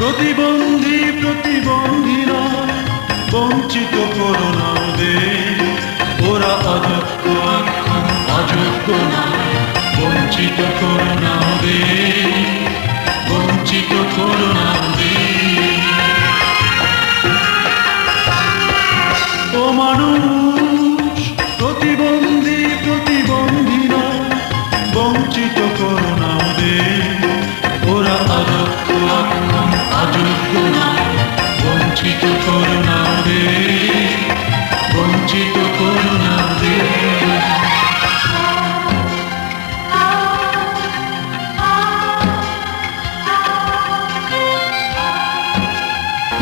প্রতিবন্ধী প্রতিবন্ধীরা বঞ্চিত করো না ওদের, ওরা অযোগ্য অযোগ্য না, বঞ্চিত করো না ওদের, বঞ্চিত করো না ওদের। ও মানুষ প্রতিবন্ধী প্রতিবন্ধীরা বঞ্চিত করো না ওদের, ওরা অযোগ্য অযোগ্য না, বঞ্চিত করো না ওদের, বঞ্চিত করো না ওদের।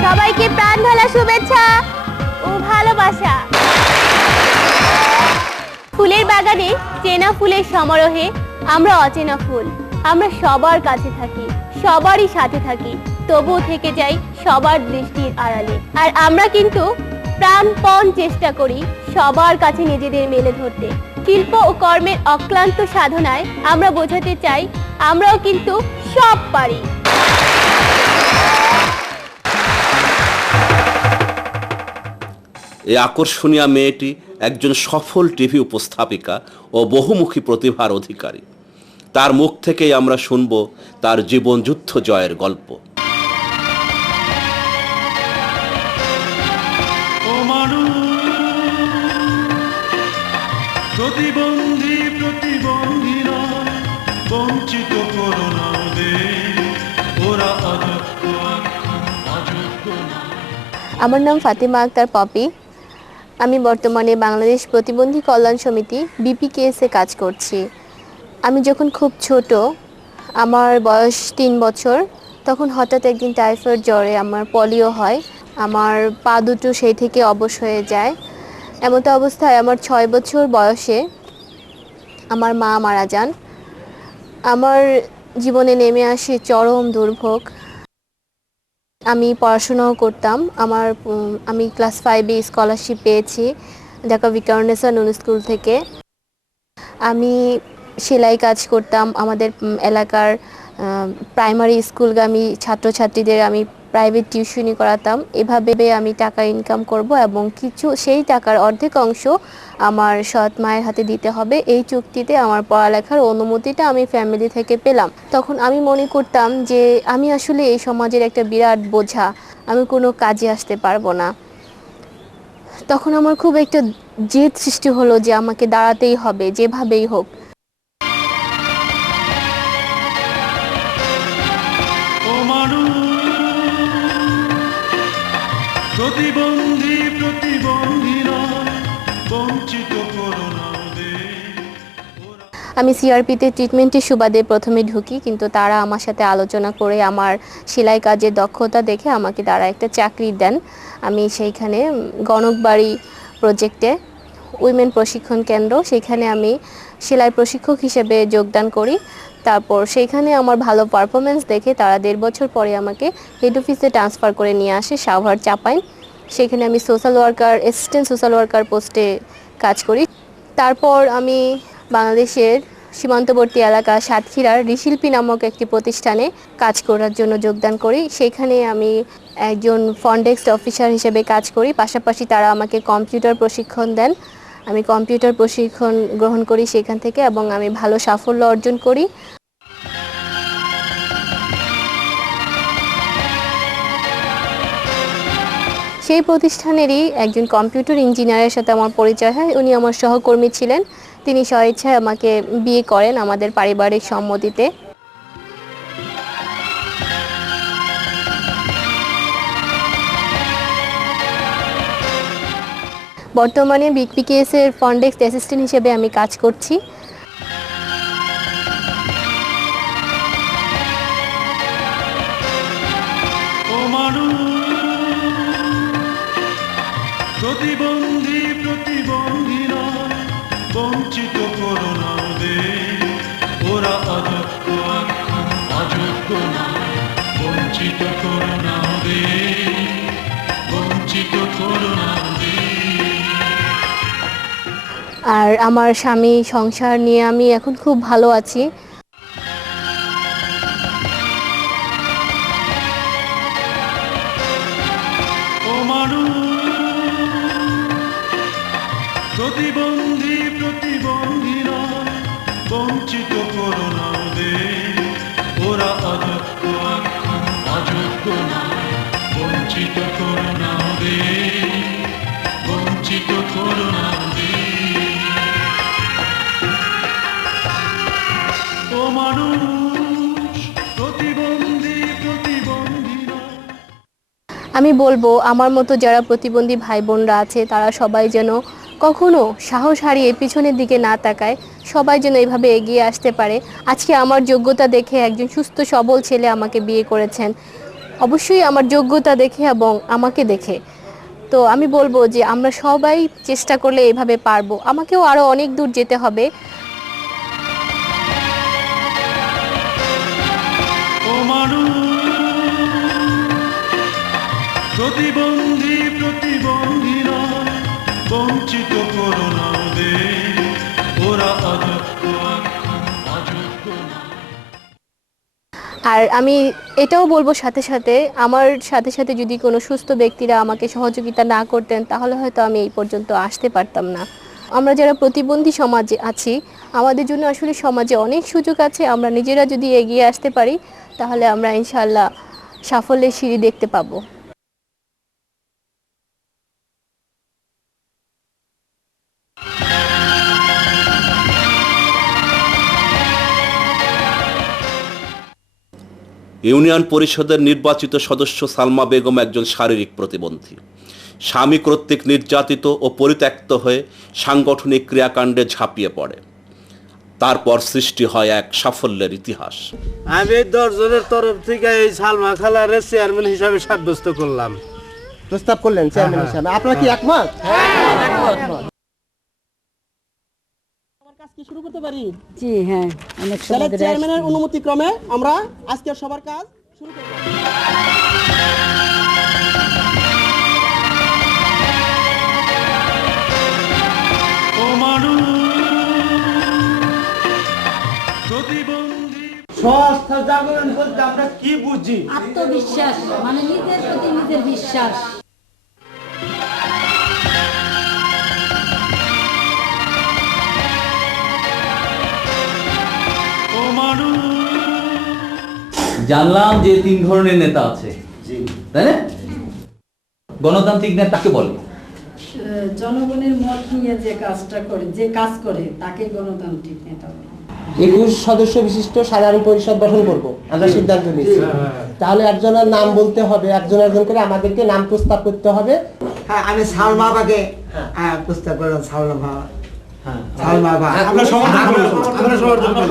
সবাইকে প্রাণ ঢালা শুভেচ্ছা ও ভালোবাসা। ফুলের বাগানে চেনা ফুলের সমারোহে আমরা অচেনা ফুল, আমরা সবার কাছে থাকি, সবারই সাথে থাকি, তবুও থেকে যাই সবার দৃষ্টির আড়ালে। আর আমরা কিন্তু প্রাণপণ চেষ্টা করি সবার কাছে নিজেদের মেলে ধরতে। শিল্প ও কর্মের অক্লান্ত সাধনায় আমরা বোঝাতে চাই আমরাও কিন্তু সব পারি। এই আকর্ষণীয় মেয়েটি একজন সফল টিভি উপস্থাপিকা ও বহুমুখী প্রতিভার অধিকারী। তার মুখ থেকেই আমরা শুনব তার জীবন যুদ্ধ জয়ের গল্প। ও মানুষ প্রতিবন্ধী প্রতিবন্ধীরা বঞ্চিত করো না ওদের, ওরা অযোগ্য অযোগ্য না। আমার নাম ফাতেমা আক্তার পপি। আমি বর্তমানে বাংলাদেশ প্রতিবন্ধী কল্যাণ সমিতি BPKS-এ কাজ করছি। আমি যখন খুব ছোট, আমার বয়স 3 বছর, তখন হঠাৎ একদিন টাইফয়েড জ্বরে আমার পোলিও হয়। আমার পা দুটো সেই থেকে অবশ হয়ে যায়। এমতো অবস্থায় আমার 6 বছর বয়সে আমার মা মারা যান। আমার জীবনে নেমে আসে চরম দুর্ভোগ। আমি পড়াশোনাও করতাম। আমি ক্লাস 5-এ স্কলারশিপ পেয়েছি ঢাকা ভিকারুন্নেসা নুন স্কুল থেকে। আমি সেলাই কাজ করতাম। আমাদের এলাকার প্রাইমারি স্কুলগামী ছাত্রছাত্রীদের আমি প্রাইভেট টিউশনি করাতাম। এভাবে আমি টাকা ইনকাম করব এবং কিছু সেই টাকার অর্ধেক অংশ আমার সৎ মায়ের হাতে দিতে হবে। এই চুক্তিতে আমার পড়ালেখার অনুমতিটা আমি ফ্যামিলি থেকে পেলাম। তখন আমি মনে করতাম যে আমি আসলে এই সমাজের একটা বিরাট বোঝা, আমি কোনো কাজে আসতে পারবো না। তখন আমার খুব একটা জেদ সৃষ্টি হলো যে আমাকে দাঁড়াতেই হবে যেভাবেই হোক। ও মানুষ প্রতিবন্ধী প্রতিবন্ধীরা বঞ্চিত করো না ওদের। আমি CRP-তে ট্রিটমেন্টের সুবাদে প্রথমে ঢুকি, কিন্তু তারা আমার সাথে আলোচনা করে আমার সেলাই কাজের দক্ষতা দেখে আমাকে তারা একটা চাকরি দেন। আমি সেইখানে গণকবাড়ি প্রজেক্টে উইমেন প্রশিক্ষণ কেন্দ্র, সেখানে আমি সেলাই প্রশিক্ষক হিসেবে যোগদান করি। তারপর সেইখানে আমার ভালো পারফরমেন্স দেখে তারা 1.5 বছর পরে আমাকে হেড অফিসে ট্রান্সফার করে নিয়ে আসে সাভার চাপাইন। সেখানে আমি অ্যাসিস্ট্যান্ট সোশ্যাল ওয়ার্কার পোস্টে কাজ করি। তারপর আমি বাংলাদেশের সীমান্তবর্তী এলাকা সাতক্ষীরার রিশিল্পী নামক একটি প্রতিষ্ঠানে কাজ করার জন্য যোগদান করি। সেখানে আমি একজন ফ্রন্ট ডেস্ক অফিসার হিসেবে কাজ করি। পাশাপাশি তারা আমাকে কম্পিউটার প্রশিক্ষণ দেন। আমি কম্পিউটার প্রশিক্ষণ গ্রহণ করি সেখান থেকে এবং আমি ভালো সাফল্য অর্জন করি। সেই প্রতিষ্ঠানেরই একজন কম্পিউটার ইঞ্জিনিয়ারের সাথে আমার পরিচয় হয়। উনি আমার সহকর্মী ছিলেন। তিনি স্বেচ্ছায় আমাকে বিয়ে করেন আমাদের পারিবারিক সম্মতিতে। বর্তমানে BPKS-এর ফ্রন্ট ডেস্ক অ্যাসিস্ট্যান্ট হিসেবে আমি কাজ করছি। ও মানুষ প্রতিবন্ধী প্রতিবন্ধীরা বঞ্চিত করো না ওদের, ওরা অযোগ্য অযোগ্য না, বঞ্চিত করো না ওদের, বঞ্চিত করো না ওদের। আর আমার স্বামী সংসার নিয়ে আমি এখন খুব ভালো আছি। অযোগ্য নয়, বঞ্চিত করো না ওদের, বঞ্চিত করো না ওদের। ও মানুষ প্রতিবন্ধী, প্রতিবন্ধী নয়। আমি বলবো আমার মতো যারা প্রতিবন্ধী ভাই বোনরা আছে তারা সবাই যেন কখনো সাহস হারিয়ে পিছনের দিকে না তাকায়, সবাই যেন এইভাবে এগিয়ে আসতে পারে। আজকে আমার যোগ্যতা দেখে একজন সুস্থ সবল ছেলে আমাকে বিয়ে করেছেন, অবশ্যই আমার যোগ্যতা দেখে এবং আমাকে দেখে। তো আমি বলবো যে আমরা সবাই চেষ্টা করলে এইভাবে পারবো, আমাকেও আরও অনেক দূর যেতে হবে। ও মানুষ প্রতিবন্ধী, প্রতিবন্ধী নয়, বঞ্চিত করো না ওদের, ওরা অযোগ্য, অযোগ্য নয়। আর আমি এটাও বলবো সাথে সাথে আমার সাথে সাথে যদি কোনো সুস্থ ব্যক্তিরা আমাকে সহযোগিতা না করতেন তাহলে হয়তো আমি এই পর্যন্ত আসতে পারতাম না। আমরা যারা প্রতিবন্ধী সমাজে আছি আমাদের জন্য আসলে সমাজে অনেক সুযোগ আছে, আমরা নিজেরা যদি এগিয়ে আসতে পারি তাহলে আমরা ইনশাআল্লাহ সাফল্যের সিঁড়ি দেখতে পাবো। ইউনিয়ন পরিষদের নির্বাচিত সদস্য সালমা বেগম একজন শারীরিক প্রতিবন্ধী। স্বামী কর্তৃক নির্যাতিত ও পরিত্যক্ত হয়ে সাংগঠনিক ক্রিয়াকাণ্ডে ঝাঁপিয়ে পড়ে। তারপর সৃষ্টি হয় এক সাফল্যের ইতিহাস। আমি 10 জনের তরফ থেকে এই সালমা খালারে চেয়ারম্যান হিসাবে সাব্যস্ত করলাম। প্রস্তাব করলেন চেয়ারম্যান হিসাবে, আপনারা কি একমত? কি শুরু করতে পারি? জি হ্যাঁ, অনেক তাহলে সময় চেয়ারম্যানের অনুমতি ক্রমে আমরা আজকে সবার কাজ শুরু করব। ও মানুষ প্রতিবন্ধী। স্বাস্থ্য জাগরণ বলতে আমরা কি বুঝি? আত্মবিশ্বাস মানে নিজের প্রতি নিজের বিশ্বাস। ও মানুষ জানলাম যে 3 ধরনের নেতা আছে, তাই না? গণতান্ত্রিক নেতা কাকে বলে? জনগণের মত নিয়ে যে কাজটা করে, যে কাজ করে তাকে গণতান্ত্রিক নেতা বলে। 21 সদস্য বিশিষ্ট সাধারণ পরিষদ গঠন করব, আমরা সিদ্ধান্ত নিয়েছি। তাহলে একজনের নাম বলতে হবে, একজন একজন করে আমাদেরকে নাম প্রস্তাব করতে হবে। হ্যাঁ, আমি সালমা বাকে প্রস্তাব করলাম। সালমা বা, সালমা বা আমরা সমর্থন করব, আমরা সমর্থন করব।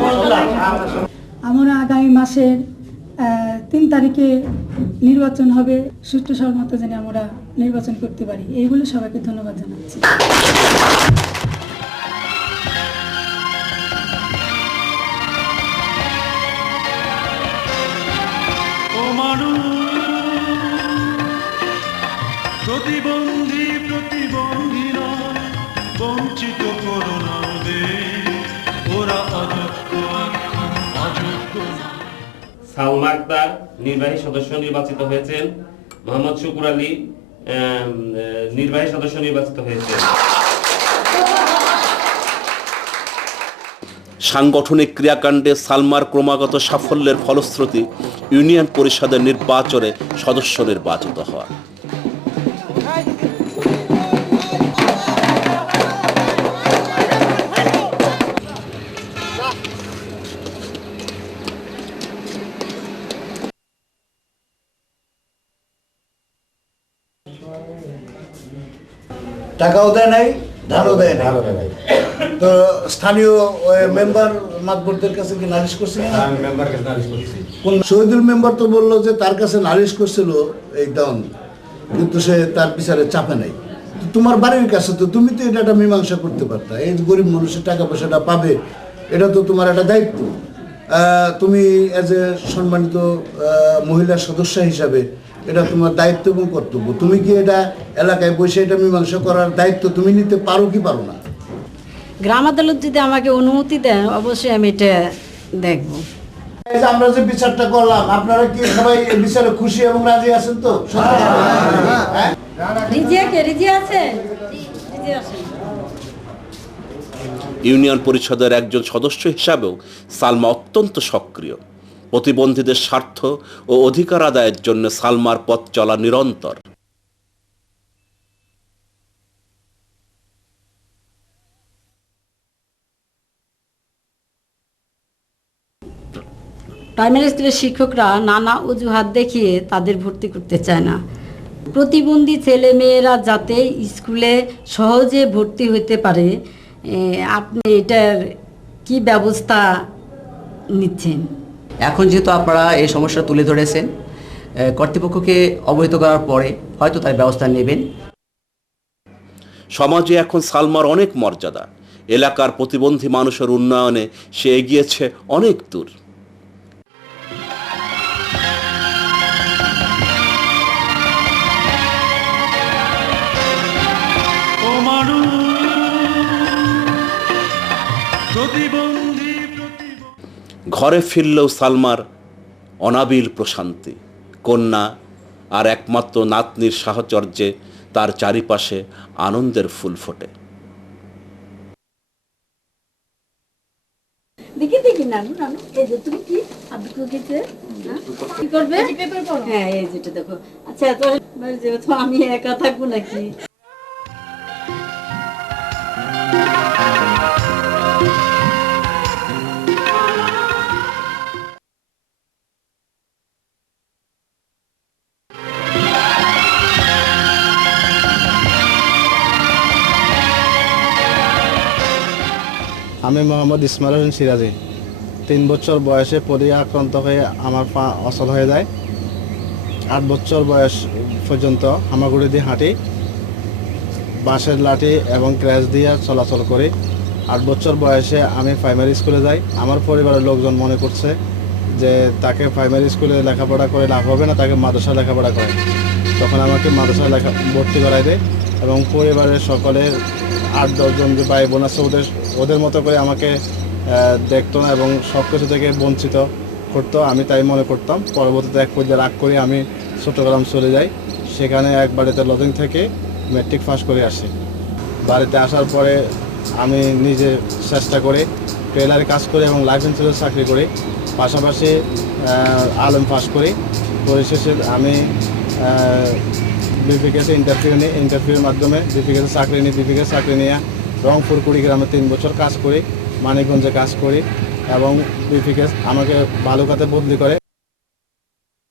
আমরা আগামী মাসের 3 তারিখে নির্বাচন হবে, সুষ্ঠু সহমত যেন আমরা নির্বাচন করতে পারি। এইগুলো সবাইকে ধন্যবাদ জানাচ্ছি। ও মানুষ প্রতিবন্ধী, প্রতিবন্ধী নয়, বঞ্চিত করো না ওদের, ওরা অযোগ্য, অযোগ্য নয়। সালমা আক্তার নির্বাহী সদস্য নির্বাচিত হয়েছেন। মোহাম্মদ শুকুর আলী নির্বাহী সদস্য নির্বাচিত হয়েছেন। সাংগঠনিক ক্রিয়াকাণ্ডে সালমার ক্রমাগত সাফল্যের ফলশ্রুতি ইউনিয়ন পরিষদের নির্বাচনে সদস্য নির্বাচিত হওয়া। টাকাও দেয় নাই, ধারও দেয় নাই। তো স্থানীয় মেম্বার মাতবরদের কাছে কি নালিশ করছিল? শহীদুল মেম্বার তো বললো যে তার কাছে নালিশ করছিল এই দাউন, কিন্তু সে তার বিচারে চাপে নাই। তোমার বাড়ির কাছে তো তুমি তো এটা একটা মীমাংসা করতে পারতা। এই গরিব মানুষের টাকা পয়সাটা পাবে, এটা তো তোমার একটা দায়িত্ব। তুমি এজ এ সম্মানিত মহিলা সদস্য হিসাবে এটা তোমার দায়িত্ব এবং কর্তব্য। তুমি কি এটা এলাকায় বসে এটা মীমাংসা করার দায়িত্ব তুমি নিতে পারো কি পারো না? গ্রাম আদালত যদি আমাকে অনুমতি দেন অবশ্যই আমি এটা দেখব। এই যে আমরা যে বিচারটা করলাম, আপনারা কি সবাই এই বিচারে খুশি এবং রাজি আছেন তো? রিজি আছে? ইউনিয়ন পরিষদের একজন সদস্য হিসাবেও সালমা অত্যন্ত সক্রিয়। প্রতিবন্ধীদের স্বার্থ ও অধিকার আদায়ের জন্য সালমার পথ চলা নিরন্তর। প্রাইমারি স্কুলের শিক্ষকরা নানা অজুহাত দেখিয়ে তাদের ভর্তি করতে চায় না। প্রতিবন্ধী ছেলে মেয়েরা যাতে স্কুলে সহজে ভর্তি হতে পারে, আপনি এটার কি ব্যবস্থা নিচ্ছেন? এখন যেহেতু আপনারা এই সমস্যা তুলে ধরেছেন, কর্তৃপক্ষকে অবহিত করার পরে হয়তো তার ব্যবস্থা নেবেন। সমাজে এখন সালমার অনেক মর্যাদা। এলাকার প্রতিবন্ধী মানুষের উন্নয়নে সে এগিয়েছে অনেক দূর। ঘরে ফিরলেও সালমার অনাবিল প্রশান্তি। কন্যা আর একমাত্র নাতনির সাহচর্যে তার চারিপাশে আনন্দের ফুল ফোটে। দেখি দেখি নানু নানু, এই যে তুমি কি আব্বু কিছু কি করবে? হ্যাঁ এই যেটা দেখো। আচ্ছা তোর যেহেতু আমি একা থাকবো নাকি? আমি মোহাম্মদ ইসমাইল হোসেন সিরাজি। 3 বছর বয়সে পোলিও আক্রান্ত হয়ে আমার পা অচল হয়ে যায়। 8 বছর বয়স পর্যন্ত হামাগুড়ি দিয়ে হাঁটি, বাঁশের লাঠি এবং ক্র্যাচ দিয়ে চলাচল করি। 8 বছর বয়সে আমি প্রাইমারি স্কুলে যাই। আমার পরিবারের লোকজন মনে করছে যে তাকে প্রাইমারি স্কুলে লেখাপড়া করে লাভ হবে না, তাকে মাদ্রাসায় লেখাপড়া করে। তখন আমাকে মাদ্রাসায় ভর্তি করাই দেয় এবং পরিবারের সকলের 8-10 জন যে ভাই বোন আছে ওদের মতো করে আমাকে দেখতো না এবং সব কিছু থেকে বঞ্চিত করতো। আমি তাই মনে করতাম। পরবর্তীতে এক পর্যায়ে রাগ করে আমি চট্টগ্রাম চলে যাই। সেখানে এক বাড়িতে লজিং থেকে ম্যাট্রিক পাস করে আসি। বাড়িতে আসার পরে আমি নিজে চেষ্টা করে টেলারে কাজ করি এবং লাইফ ইন্স্যুরেন্স চাকরি করি। পাশাপাশি আলেম পাস করি। পরিশেষে আমি বিপিকেসে ইন্টারভিউর মাধ্যমে বিপিকেসে চাকরি নিই। বিপিকেসে চাকরি নিয়ে রংপুর কুড়িগ্রামে 3 বছর কাজ করি, মানিকগঞ্জে কাজ করি এবং বিপিকেস আমাকে ভালুকাতে বদলি করে।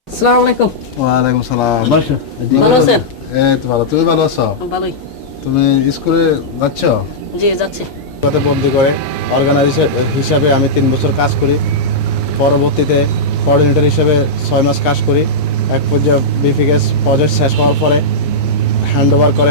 আসসালামু আলাইকুম। ওয়ালাইকুম সালাম। ভালো আছেন? এই তো ভালো। তুমি ভালো আছো? ভালোই। তুমি স্কুলে যাচ্ছ? জি যাচ্ছি। ভালুকাতে বদলি করে অর্গানাইজার হিসাবে আমি 3 বছর কাজ করি। পরবর্তীতে কোঅর্ডিনেটর হিসেবে 6 মাস কাজ করি। এক পর্যায়ে বিপিকেস প্রজেক্ট শেষ হওয়ার পরে হ্যান্ড ওভার করে।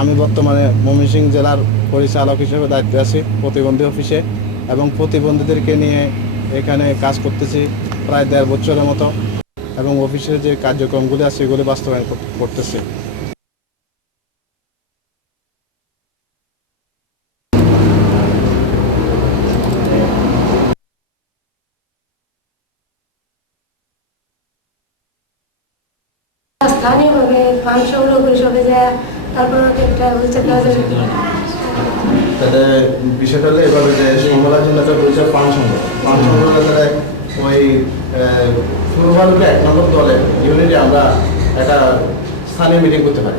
আমি বর্তমানে ময়মনসিংহ জেলার পরিচালক হিসেবে দায়িত্বে আছি প্রতিবন্ধী অফিসে এবং প্রতিবন্ধীদেরকে নিয়ে এখানে কাজ করতেছি প্রায় 1.5 বছরের মতো এবং অফিসের যে কার্যক্রমগুলি আছে সেগুলি বাস্তবায়ন করতেছি। স্থানীয়ভাবে ফান্ড সংগ্রহ করে সবে যায়, তারপর একটা বিষয়টা হলো এভাবে যে সমলার জন্য একটা হয়েছে ফান্ড সংগ্রহ ওই পূর্বাঞ্চলে 1 নম্বর দলে ইউনিটে আমরা একটা স্থানীয় মিটিং করতে পারি।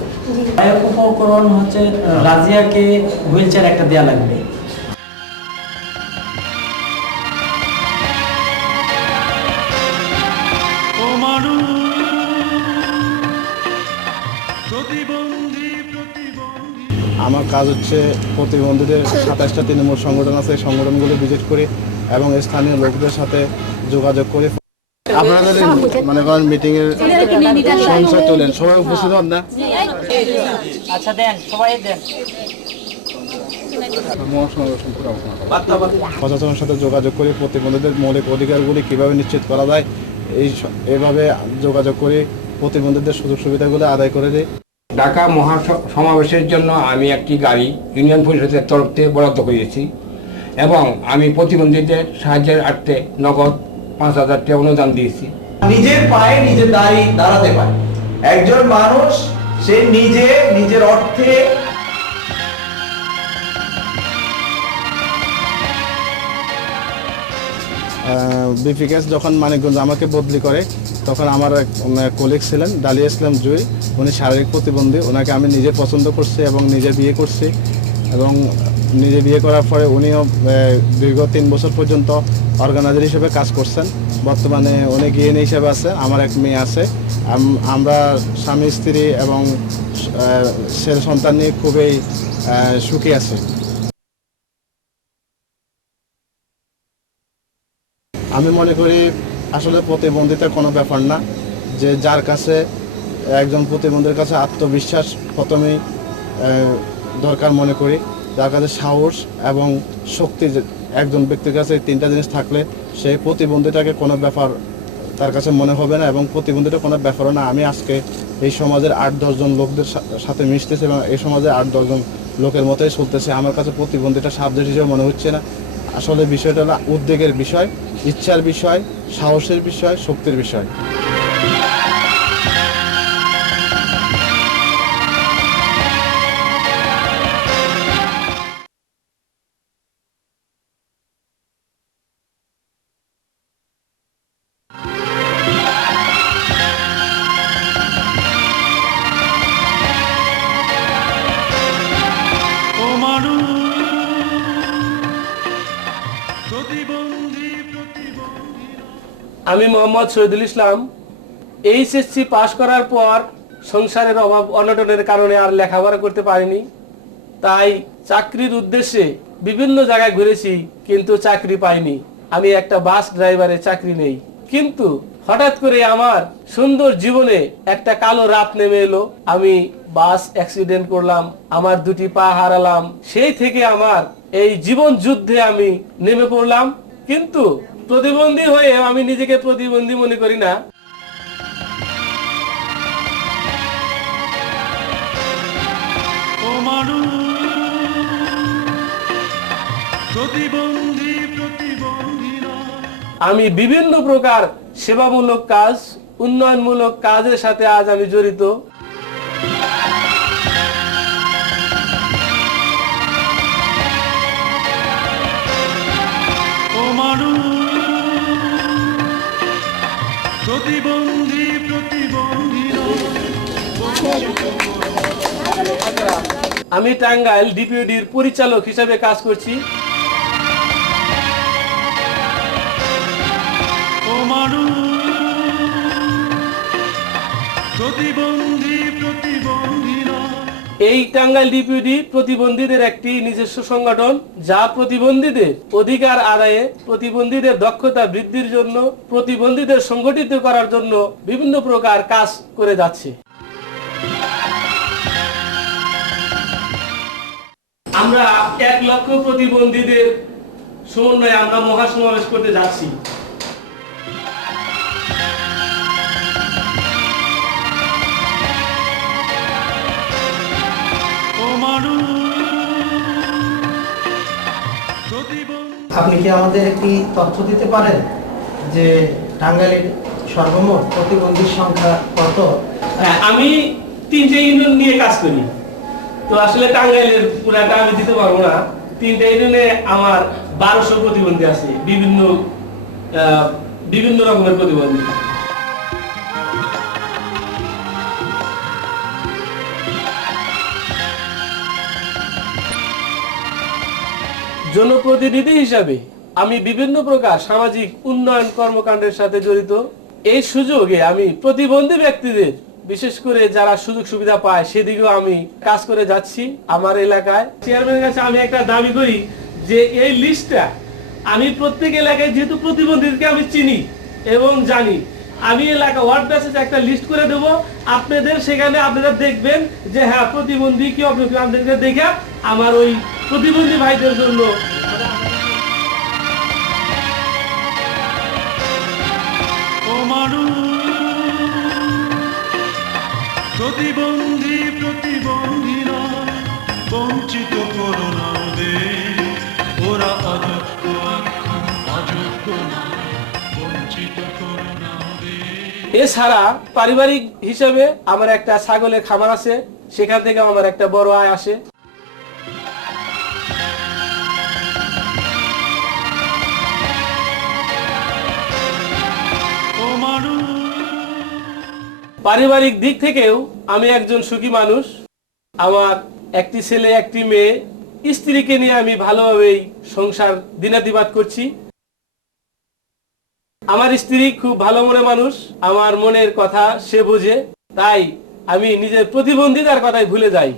উপকরণ হচ্ছে রাজিয়াকে হুইল চেয়ার একটা দেওয়া লাগবে। আমার কাজ হচ্ছে প্রতিবন্ধীদের 27টা তৃণমূল সংগঠন আছে, সংগঠনগুলো ভিজিট করি এবং স্থানীয় লোকদের সাথে যোগাযোগ করি। আপনারা মনে করেন মিটিং এর সংখ্যা তোলেন, সবাই উপস্থিত হন না? আচ্ছা দেন, সবাই দেন। প্রশাসনের সাথে যোগাযোগ করি, প্রতিবন্ধীদের মৌলিক অধিকারগুলি কীভাবে নিশ্চিত করা যায় এইভাবে যোগাযোগ করি, প্রতিবন্ধীদের সুযোগ সুবিধাগুলো আদায় করে দিই। ঢাকা মহাসমাবেশের জন্য আমি একটি গাড়ি ইউনিয়ন পরিষদের তরফ থেকে বরাদ্দ করেছি এবং আমি প্রতিবন্ধীদের সাহায্যের আর্থে নগদ 5,000 টাকা অনুদান দিয়েছি। নিজের পায়ে নিজে দাঁড়াতে পারে একজন মানুষ, সে নিজে নিজের অর্থে বিপিকেস যখন মানিকগঞ্জ আমাকে বদলি করে, তখন আমার এক কলিগ ছিলেন ডালিয়া ইসলাম জুই, উনি শারীরিক প্রতিবন্ধী, ওনাকে আমি নিজে পছন্দ করছি এবং নিজে বিয়ে করছি। এবং নিজে বিয়ে করার পরে উনিও দীর্ঘ 3 বছর পর্যন্ত অর্গানাইজার হিসেবে কাজ করছেন। বর্তমানে উনি গৃহিণী হিসেবে আছে, আমার এক মেয়ে আছে। আমরা স্বামী স্ত্রী এবং ছেলে সন্তান নিয়ে খুবই সুখী আছি। আমি মনে করি আসলে প্রতিবন্ধিতার কোনো ব্যাপার না, যে যার কাছে একজন প্রতিবন্ধীর কাছে আত্মবিশ্বাস প্রথমেই দরকার মনে করি, যার কাছে সাহস এবং শক্তি একজন ব্যক্তির কাছে 3টা জিনিস থাকলে সেই প্রতিবন্ধিতাকে কোনো ব্যাপার তার কাছে মনে হবে না এবং প্রতিবন্ধিতা কোনো ব্যাপারও না। আমি আজকে এই সমাজের 8-10 জন লোকদের সাথে মিশতেছি এবং এই সমাজে 8-10 জন লোকের মতোই চলতেছে। আমার কাছে প্রতিবন্ধিতা সাবজেক্ট হিসেবে মনে হচ্ছে না। আসলে বিষয়টা হলো উদ্বেগের বিষয়, ইচ্ছার বিষয়, সাহসের বিষয়, শক্তির বিষয়। আমি মোহাম্মদ শহীদুল ইসলাম। এইচএসসি পাশ করার পর সংসারের অভাব অনটনের কারণে আর লেখাপড়া করতে পারিনি, তাই চাকরির উদ্দেশ্যে বিভিন্ন জায়গায় ঘুরেছি, কিন্তু চাকরি পাইনি। আমি একটা বাস ড্রাইভারের চাকরি নেই, কিন্তু হঠাৎ করে আমার সুন্দর জীবনে একটা কালো রাত নেমে এলো। আমি বাস অ্যাক্সিডেন্ট করলাম, আমার 2টি পা হারালাম। সেই থেকে আমার এই জীবন যুদ্ধে আমি নেমে পড়লাম, কিন্তু প্রতিবন্ধী হয়ে আমি নিজেকে প্রতিবন্ধী মনে করি না। আমি বিভিন্ন প্রকার সেবামূলক কাজ, উন্নয়নমূলক কাজের সাথে আজ আমি জড়িত। আমি টাঙ্গাইল ডিপিওডির পরিচালক হিসেবে কাজ করছি। এই টাঙ্গাইল ডিপিওডি প্রতিবন্ধীদের একটি নিজস্ব সংগঠন, যা প্রতিবন্ধীদের অধিকার আদায়ে, প্রতিবন্ধীদের দক্ষতা বৃদ্ধির জন্য, প্রতিবন্ধীদের সংগঠিত করার জন্য বিভিন্ন প্রকার কাজ করে যাচ্ছে। আমরা 1 লক্ষ প্রতিবন্ধীদের সমন্বয়ে আমরা মহাসমাবেশ করতে যাচ্ছি। আপনি কি আমাদের একটি তথ্য দিতে পারেন যে টাঙ্গাইলের সর্বমোট প্রতিবন্ধীর সংখ্যা কত? আমি 3টে ইউনিয়ন নিয়ে কাজ করি, তো আসলে টাঙ্গাইলের পুরাটা আমি দিতে পারবো না। 3টে ইউনিয়নে আমার 1200 প্রতিবন্ধী আছে, বিভিন্ন রকমের প্রতিবন্ধী। জনপ্রতিনিধি হিসাবে আমি বিভিন্ন প্রকার সামাজিক উন্নয়ন কর্মকাণ্ডের সাথে জড়িত। এই সুযোগে আমি প্রতিবন্ধী ব্যক্তিদের, বিশেষ করে যারা সুযোগ সুবিধা পায়, সেদিকেও আমি কাজ করে যাচ্ছি। আমার এলাকায় চেয়ারম্যানের কাছে আমি একটা দাবি করি যে এই লিস্টটা আমি প্রত্যেক এলাকায়, যেহেতু প্রতিবন্ধীদেরকে আমি চিনি এবং জানি, আমি এলাকা ওয়ার্ড বেসিস একটা লিস্ট করে দেবো আপনাদের। সেখানে আপনারা দেখবেন যে হ্যাঁ প্রতিবন্ধী কি অপ্রতিবন্ধী, আপনাদেরকে দেখে আমার ওই প্রতিবন্ধী ভাইদের জন্য প্রতিবন্ধীরা বঞ্চিত করোনা ওরা এছাড়া পারিবারিক হিসাবে আমার একটা ছাগলের খামার আছে, সেখান থেকে আমার একটা বড় আয় আসে। পারিবারিক দিক থেকেও আমি একজন সুখী মানুষ। আমার একটি ছেলে, একটি মেয়ে, স্ত্রীকে নিয়ে আমি ভালোভাবেই সংসার দিনাতিপাত করছি। আমার স্ত্রী খুব ভালো মনের মানুষ, আমার মনের কথা সে বোঝে, তাই আমি নিজের প্রতিবন্ধিতার কথাই ভুলে যাই।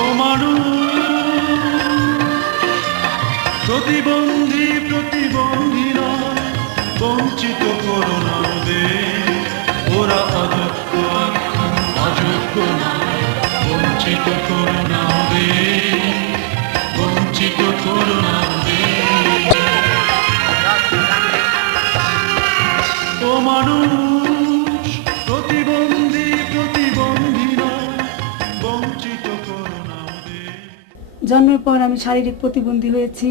ও মানুষ, প্রতিবন্ধী প্রতিবন্ধীরা বঞ্চিত করো না ওদের, ওরা অযোগ্য অযোগ্য নয়, বঞ্চিত করো না ওদের, বঞ্চিত করো না ওদের। ও মানুষ, প্রতিবন্ধী প্রতিবন্ধীরা বঞ্চিত করো না ওদের। জন্মের পর আমি শারীরিক প্রতিবন্ধী হয়েছি।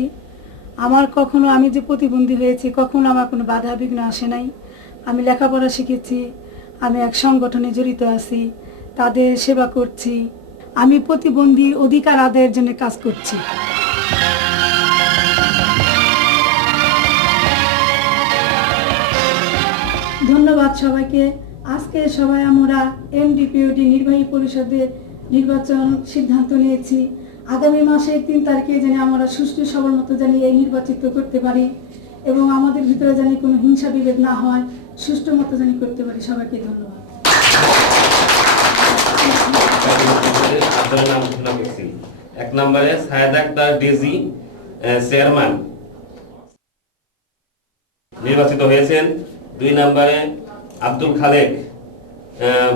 আমার কখনো, আমি যে প্রতিবন্ধী হয়েছি, কখনো আমার কোনো বাধা বিঘ্ন আসে নাই। আমি লেখাপড়া শিখেছি, আমি এক সংগঠনে জড়িত আছি, তাদের সেবা করছি। আমি প্রতিবন্ধীর অধিকার আদায়ের জন্য কাজ করছি। ধন্যবাদ সবাইকে। আজকে সবাই আমরা এমডিপিওডি নির্বাহী পরিষদের নির্বাচন সিদ্ধান্ত নিয়েছি। আগামী মাসের 3 তারিখে যেন আমরা সুষ্ঠু সবল মতো জানি এই নির্বাচিত করতে পারি এবং আমাদের ভিতরে জানি কোনো হিংসা বিভেদ না হয়, সুষ্ঠু মতো জানি করতে পারি। সবাইকে ধন্যবাদ। এক নম্বরে সায়েদ আক্তার ডিজি চেয়ারম্যান নির্বাচিত হয়েছেন। 2 নম্বরে আব্দুল খালেক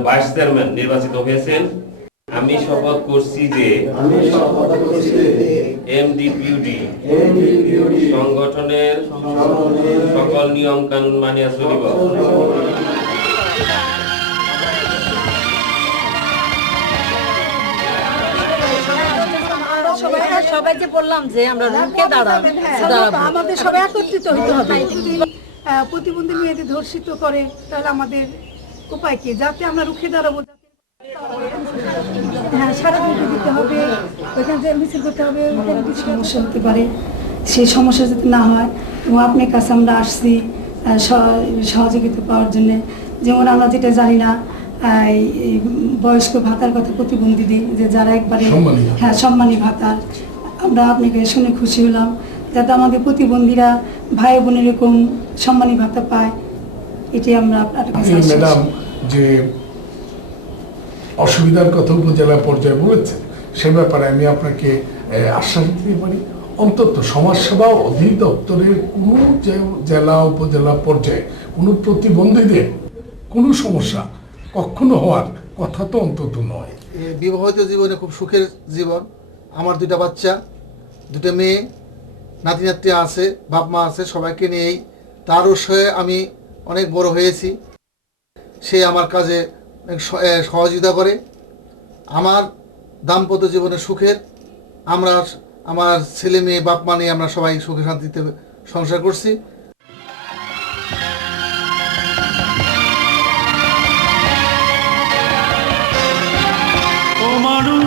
ভাইস চেয়ারম্যান নির্বাচিত হয়েছেন। আমি শপথ করছি যে এমডিপিউডি সংগঠনের সকল নিয়ম কানুন মানিয়া চলিব। সবাই যে বললাম যে আমরা রুখে দাঁড়াবো, আমাদের সবাই একত্রিত হতে হবে। প্রতিবন্ধী মেয়েদের ধর্ষিত করে, তাহলে আমাদের উপায় কি? যাতে আমরা রুখে দাঁড়াবো। হ্যাঁ, সারা দিন দিতে হবে, ওইখান থেকে মিছিল করতে হবে। সমস্যা হতে পারে, সেই সমস্যা যাতে না হয় এবং আপনার কাছে আমরা আসছি সহযোগিতা পাওয়ার জন্য। যেমন আমরা যেটা জানি না, এই বয়স্ক ভাতার কথা প্রতিবন্ধীদের, যে যারা একবারে হ্যাঁ সম্মানী ভাতা, আমরা আপনাকে শুনে খুশি হলাম যাতে আমাদের প্রতিবন্ধীরা ভাই বোন এরকম সম্মানী ভাতা পায়। এটি আমরা আপনার কাছে। ম্যাডাম যে অসুবিধার কথা উপজেলা পর্যায়ে বলেছে, সে ব্যাপারে আমি আপনাকে আশ্বাস দিতে পারি, অন্তত সমাজসেবা অধিদপ্তরের কোনো জেলা উপজেলা পর্যায়ে কোনো প্রতিবন্ধীদের কোনো সমস্যা কখনো হওয়ার কথা তো অন্তত নয়। বিবাহিত জীবনে খুব সুখের জীবন। আমার 2টা বাচ্চা, 2টা মেয়ে, নাতি নাতনি আছে, বাপ মা আছে, সবাইকে নিয়েই তার উৎসাহে আমি অনেক বড় হয়েছি। সে আমার কাজে সহযোগিতা করে। আমার দাম্পত্য জীবনে সুখের, আমরা আমার ছেলে মেয়ে বাপ মা নিয়ে আমরা সবাই সুখে শান্তিতে সংসার করছি। ও মানুষ,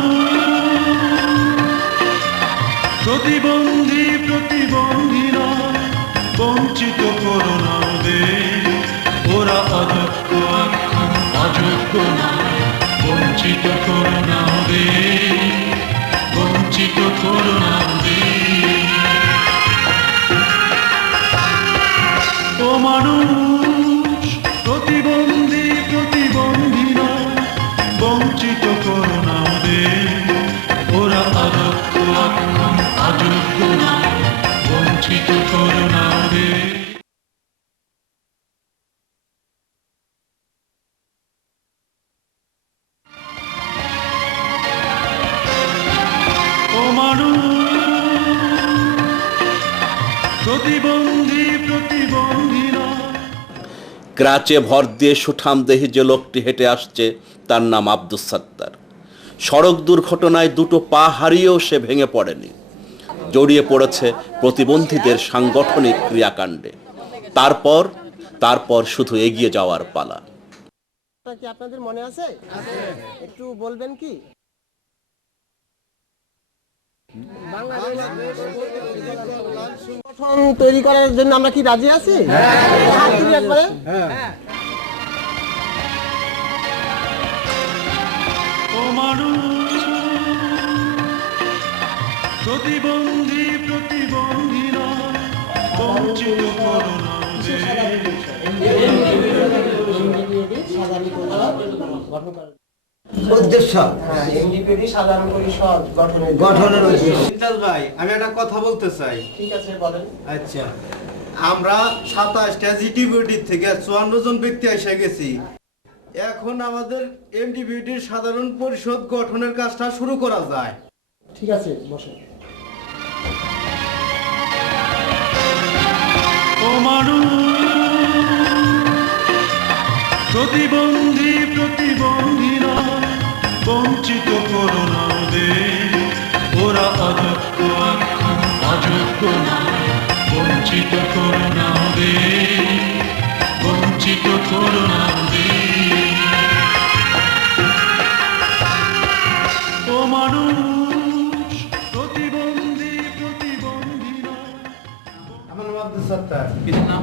প্রতিবন্ধী প্রতিবন্ধীরা বঞ্চিত করো না ওদের, ওরা অযোগ্য অযোগ্য নয়, বঞ্চিত করো না ওদের, বঞ্চিত করো না ওদের। ও মানুষ, প্রতিবন্ধী প্রতিবন্ধীরা বঞ্চিত করো না ওদের, ওরা অযোগ্য অযোগ্য নয়, বঞ্চিত করো না ওদের। ও মানুষ, প্রতিবন্ধী প্রতিবন্ধীরা ক্রাচে ভর দিয়ে সুঠামদেহী যে লোকটি হেঁটে আসছে তার নাম আব্দুস সাত্তার। সড়ক দুর্ঘটনায় দুটো পা হারিয়েও সে ভেঙে পড়েনি, জড়িয়ে পড়েছে প্রতিবন্ধীদের সাংগঠনিক ক্রিয়াকাণ্ডে। তারপর শুধু এগিয়ে যাওয়ার পালা। কি আপনাদের মনে আছে? একটু বলবেন কি? সংগঠন তৈরি করার জন্য আমরা কি রাজি আছি? একবারে ও মানুষ, প্রতিবন্ধী প্রতিবন্ধী নয়, বঞ্চিত করো না উদ্দেশ্য সাধারণ পরিষদ গঠনের ভাই, আমি একটা কথা বলতে চাই। ঠিক আছে, বলেন। আচ্ছা, আমরা 27টা জিটিভিটি থেকে 54 জন ব্যক্তি এসে গেছি। এখন আমাদের এমডিবিটির সাধারণ পরিষদ গঠনের কাজটা শুরু করা যায়। ঠিক আছে, বসে। ও মানুষ, প্রতিবন্ধী প্রতিবন্ধী নয়, বঞ্চিত করো না ওদের, ওরা অযোগ্য অযোগ্য নয়, বঞ্চিত করো না ওদের, বঞ্চিত করো না ওদের। ও মানুষ, প্রতিবন্ধী প্রতিবন্ধী নয়। আমার নাম আব্দুল সত্তার। পিতার নাম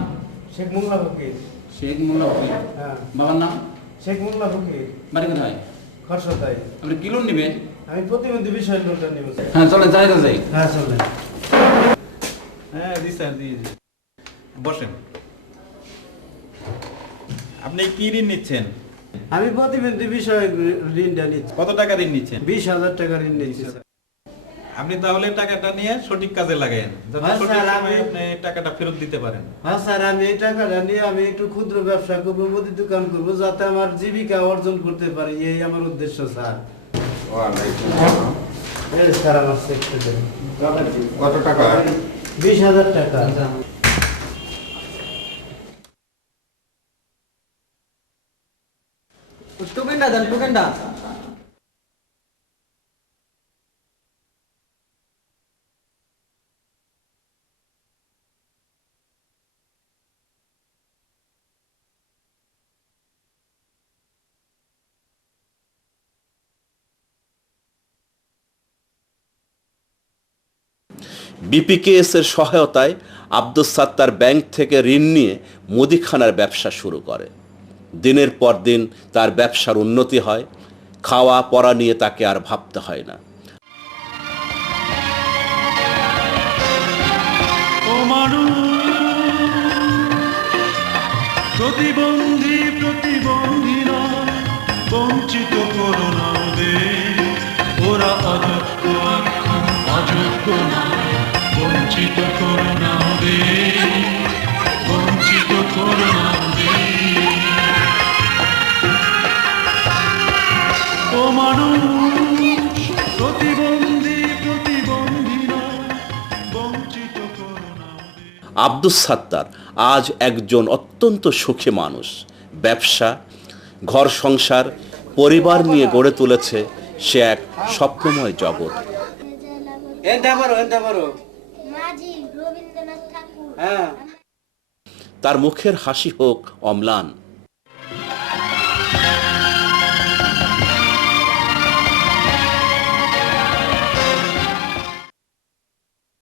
শেখ মোল্লা ফকির। শেখ মোল্লা ফকির। হ্যাঁ। বাবার নাম শেখ মোল্লা ফকির। বাড়ি কোথায়? খরসতাই। আপনি কি লোন নেবেন? আমি প্রতিবন্ধী বিষয় লোনটা নেব। হ্যাঁ চলেন, যাই। হ্যাঁ চলেন। হ্যাঁ জি স্যার, জি। বসেন। আপনি কি ঋণ নিচ্ছেন? আমি প্রতিবন্ধী বিষয় ঋণটা নিচ্ছি। কত টাকা ঋণ নিচ্ছেন? 20,000 টাকা ঋণ নিচ্ছি। আপনি তাহলে টাকাটা নিয়ে সঠিক কাজে লাগান, যাতে হ্যাঁ, সঠিক স্যার, সময়ে আমি- আপনি টাকাটা ফেরত দিতে পারেন। হ্যাঁ স্যার, আমি এই টাকাটা নিয়ে আমি একটু ক্ষুদ্র ব্যবসা করবো, মুদি দোকান করবো, যাতে আমার জীবিকা অর্জন করতে পারি, এই আমার উদ্দেশ্য স্যার। এই স্যার, আমার চেকটা দেন। কত টাকা? 20,000 টাকা। টোকেনটা দেন, টোকেনটা। বিপিকেএস এর সহায়তায় আব্দুস সাত্তার ব্যাংক থেকে ঋণ নিয়ে মুদিখানার ব্যবসা শুরু করে। দিনের পর দিন তার ব্যবসার উন্নতি হয়, খাওয়া পরা নিয়ে তাকে আর ভাবতে হয় না। ও মানুষ, প্রতিবন্ধী প্রতিবন্ধী নয়, বঞ্চিত করো না ওদের, ওরা অযোগ্য অযোগ্য নয়, বঞ্চিত করো না ওদের, বঞ্চিত করো না ওদের। ও মানুষ, প্রতিবন্ধী প্রতিবন্ধী নয়, বঞ্চিত করো না ওদের। আব্দুস সাত্তার আজ একজন অত্যন্ত সুখী মানুষ। ব্যবসা, ঘর সংসার, পরিবার নিয়ে গড়ে তুলেছে সে এক স্বপ্নময় জগৎ। তার মুখের হাসি হোক অম্লান,